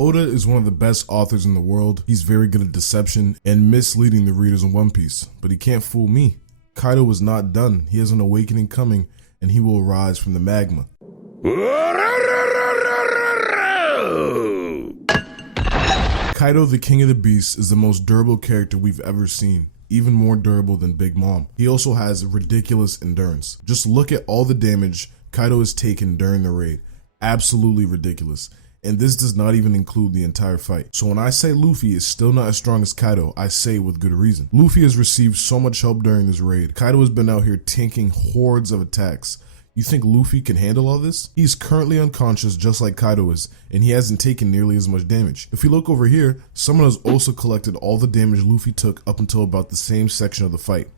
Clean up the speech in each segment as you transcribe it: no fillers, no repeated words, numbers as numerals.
Oda is one of the best authors in the world. He's very good at deception and misleading the readers in One Piece, but he can't fool me. Kaido is not done. He has an awakening coming, and he will rise from the magma. Kaido, the King of the Beasts, is the most durable character we've ever seen, even more durable than Big Mom. He also has ridiculous endurance. Just look at all the damage Kaido has taken during the raid. Absolutely ridiculous. And this does not even include the entire fight. So when I say Luffy is still not as strong as Kaido, I say with good reason. Luffy has received so much help during this raid. Kaido has been out here tanking hordes of attacks. You think Luffy can handle all this? He's currently unconscious just like Kaido is, and he hasn't taken nearly as much damage. If you look over here, someone has also collected all the damage Luffy took up until about the same section of the fight.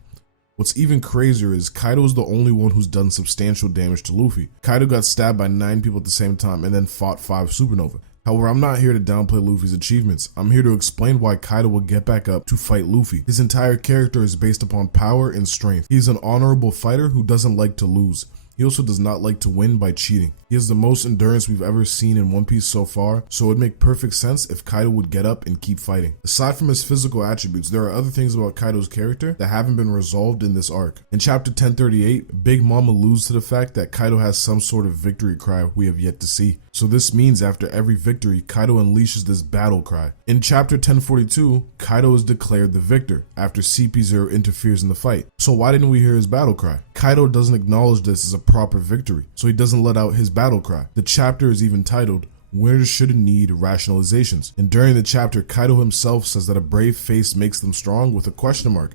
What's even crazier is Kaido is the only one who's done substantial damage to Luffy. Kaido got stabbed by 9 people at the same time and then fought 5 supernova. However, I'm not here to downplay Luffy's achievements. I'm here to explain why Kaido will get back up to fight Luffy. His entire character is based upon power and strength. He's an honorable fighter who doesn't like to lose. He also does not like to win by cheating. He has the most endurance we've ever seen in One Piece so far, so it would make perfect sense if Kaido would get up and keep fighting. Aside from his physical attributes, there are other things about Kaido's character that haven't been resolved in this arc. In chapter 1038, Big Mom alludes to the fact that Kaido has some sort of victory cry we have yet to see. So this means after every victory, Kaido unleashes this battle cry. In chapter 1042, Kaido is declared the victor after CP0 interferes in the fight. So why didn't we hear his battle cry? Kaido doesn't acknowledge this as a proper victory, so he doesn't let out his battle cry. The chapter is even titled, Winners Shouldn't Need Rationalizations. And during the chapter, Kaido himself says that a brave face makes them strong with a question mark.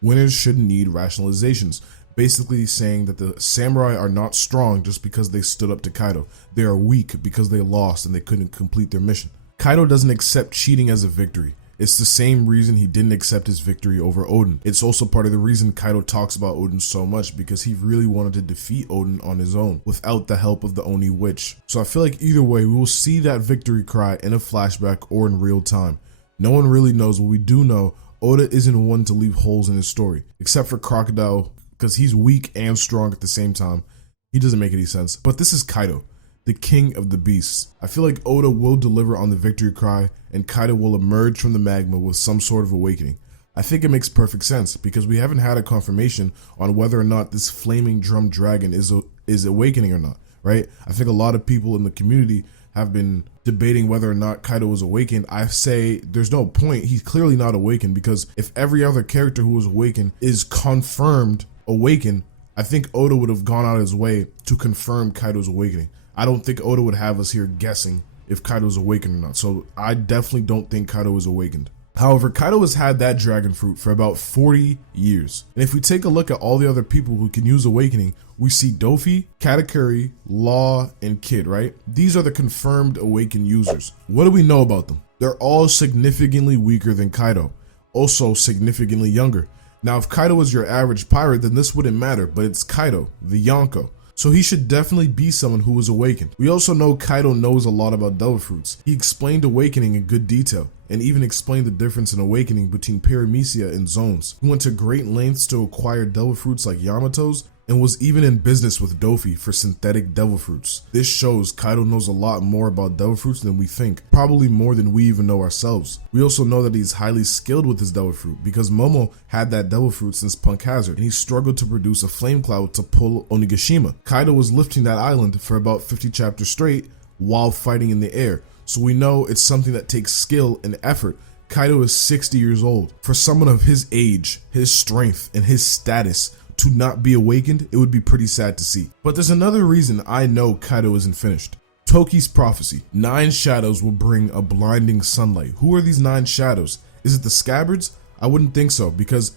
Winners shouldn't need rationalizations. Basically saying that the samurai are not strong just because they stood up to Kaido. They are weak because they lost and they couldn't complete their mission. Kaido doesn't accept cheating as a victory. It's the same reason he didn't accept his victory over Oden. It's also part of the reason Kaido talks about Oden so much, because he really wanted to defeat Oden on his own without the help of the Oni witch. So I feel like either way, we will see that victory cry in a flashback or in real time. No one really knows. What we do know, Oda isn't one to leave holes in his story, except for Crocodile, because he's weak and strong at the same time. He doesn't make any sense. But this is Kaido, the King of the Beasts. I feel like Oda will deliver on the victory cry and Kaido will emerge from the magma with some sort of awakening. I think it makes perfect sense because we haven't had a confirmation on whether or not this flaming drum dragon is awakening or not, right? I think a lot of people in the community have been debating whether or not Kaido was awakened. I say there's no point. He's clearly not awakened, because if every other character who was awakened is confirmed awakened, I think Oda would have gone out of his way to confirm Kaido's awakening. I don't think Oda would have us here guessing if Kaido's awakened or not. So I definitely don't think Kaido is awakened. However, Kaido has had that dragon fruit for about 40 years. And if we take a look at all the other people who can use awakening, we see Dofi, Katakuri, Law, and Kid, right? These are the confirmed awakened users. What do we know about them? They're all significantly weaker than Kaido, also significantly younger. Now, if Kaido was your average pirate, then this wouldn't matter, but it's Kaido, the Yonko. So he should definitely be someone who was awakened. We also know Kaido knows a lot about devil fruits. He explained awakening in good detail, and even explained the difference in awakening between paramecia and zones. He went to great lengths to acquire devil fruits like Yamato's, and was even in business with Dofi for synthetic devil fruits. This shows Kaido knows a lot more about devil fruits than we think, probably more than we even know ourselves. We also know that he's highly skilled with his devil fruit, because Momo had that devil fruit since Punk Hazard, and he struggled to produce a flame cloud to pull Onigashima. Kaido was lifting that island for about 50 chapters straight while fighting in the air, so we know it's something that takes skill and effort. Kaido is 60 years old. For someone of his age, his strength, and his status, to not be awakened, it would be pretty sad to see. But there's another reason I know Kaido isn't finished. Toki's prophecy. 9 shadows will bring a blinding sunlight. Who are these 9 shadows? Is it the scabbards? I wouldn't think so, because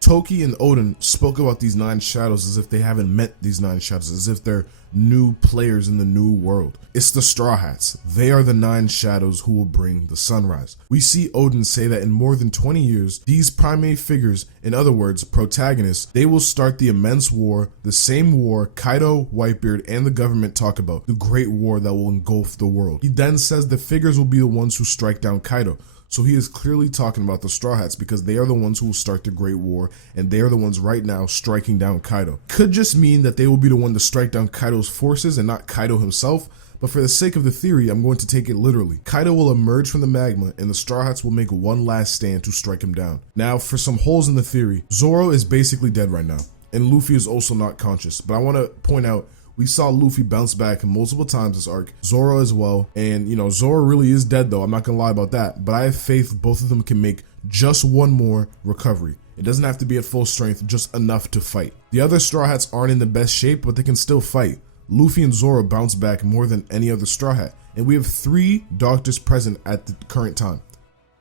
Toki and Oden spoke about these 9 shadows as if they haven't met these 9 shadows, as if they're new players in the new world. It's the Straw Hats. They are the 9 shadows who will bring the sunrise. We see Oden say that in more than 20 years, these primate figures, in other words, protagonists, they will start the immense war, the same war Kaido, Whitebeard, and the government talk about, the great war that will engulf the world. He then says the figures will be the ones who strike down Kaido. So he is clearly talking about the Straw Hats, because they are the ones who will start the Great War, and they are the ones right now striking down Kaido. Could just mean that they will be the one to strike down Kaido's forces and not Kaido himself, but for the sake of the theory, I'm going to take it literally. Kaido will emerge from the magma and the Straw Hats will make one last stand to strike him down. Now, for some holes in the theory, Zoro is basically dead right now, and Luffy is also not conscious, but I want to point out we saw Luffy bounce back multiple times this arc, Zoro as well, and Zoro really is dead though, I'm not gonna lie about that, but I have faith both of them can make just one more recovery. It doesn't have to be at full strength, just enough to fight. The other Straw Hats aren't in the best shape, but they can still fight. Luffy and Zoro bounce back more than any other Straw Hat, and we have 3 doctors present at the current time.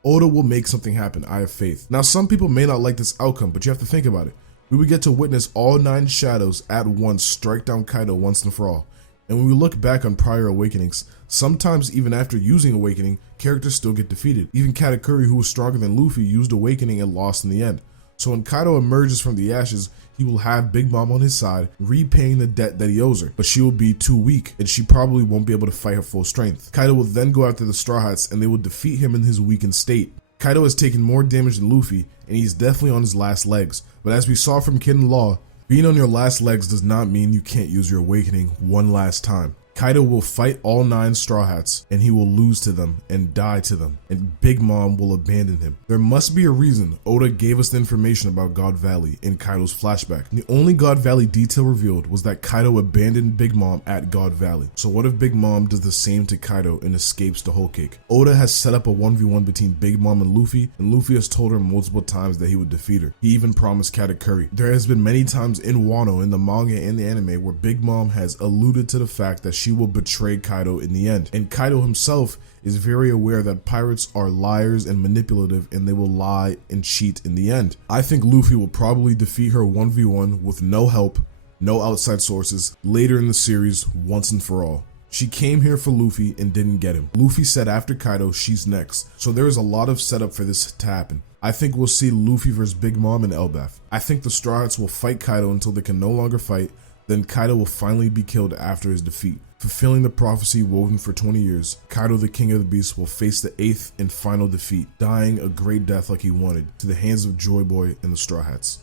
Oda will make something happen, I have faith. Now some people may not like this outcome, but you have to think about it. We would get to witness all 9 shadows at once strike down Kaido once and for all. And when we look back on prior awakenings, sometimes even after using awakening, characters still get defeated. Even Katakuri, who was stronger than Luffy, used awakening and lost in the end. So when Kaido emerges from the ashes, he will have Big Mom on his side, repaying the debt that he owes her, but she will be too weak, and she probably won't be able to fight her full strength. Kaido will then go after the Straw Hats, and they will defeat him in his weakened state. Kaido has taken more damage than Luffy, and he's definitely on his last legs, but as we saw from Kid and Law, being on your last legs does not mean you can't use your awakening one last time. Kaido will fight all 9 Straw Hats, and he will lose to them and die to them, and Big Mom will abandon him. There must be a reason Oda gave us the information about God Valley in Kaido's flashback. The only God Valley detail revealed was that Kaido abandoned Big Mom at God Valley. So what if Big Mom does the same to Kaido and escapes to Whole Cake? Oda has set up a 1v1 between Big Mom and Luffy has told her multiple times that he would defeat her. He even promised Katakuri. There has been many times in Wano, in the manga and the anime, where Big Mom has alluded to the fact that she will betray Kaido in the end. And Kaido himself is very aware that pirates are liars and manipulative, and they will lie and cheat in the end. I think Luffy will probably defeat her 1v1 with no help, no outside sources, later in the series once and for all. She came here for Luffy and didn't get him. Luffy said after Kaido, she's next. So there is a lot of setup for this to happen. I think we'll see Luffy versus Big Mom and Elbaf. I think the Straw Hats will fight Kaido until they can no longer fight, then Kaido will finally be killed after his defeat. Fulfilling the prophecy woven for 20 years, Kaido the King of the Beasts will face the 8th and final defeat, dying a great death like he wanted, to the hands of Joy Boy and the Straw Hats.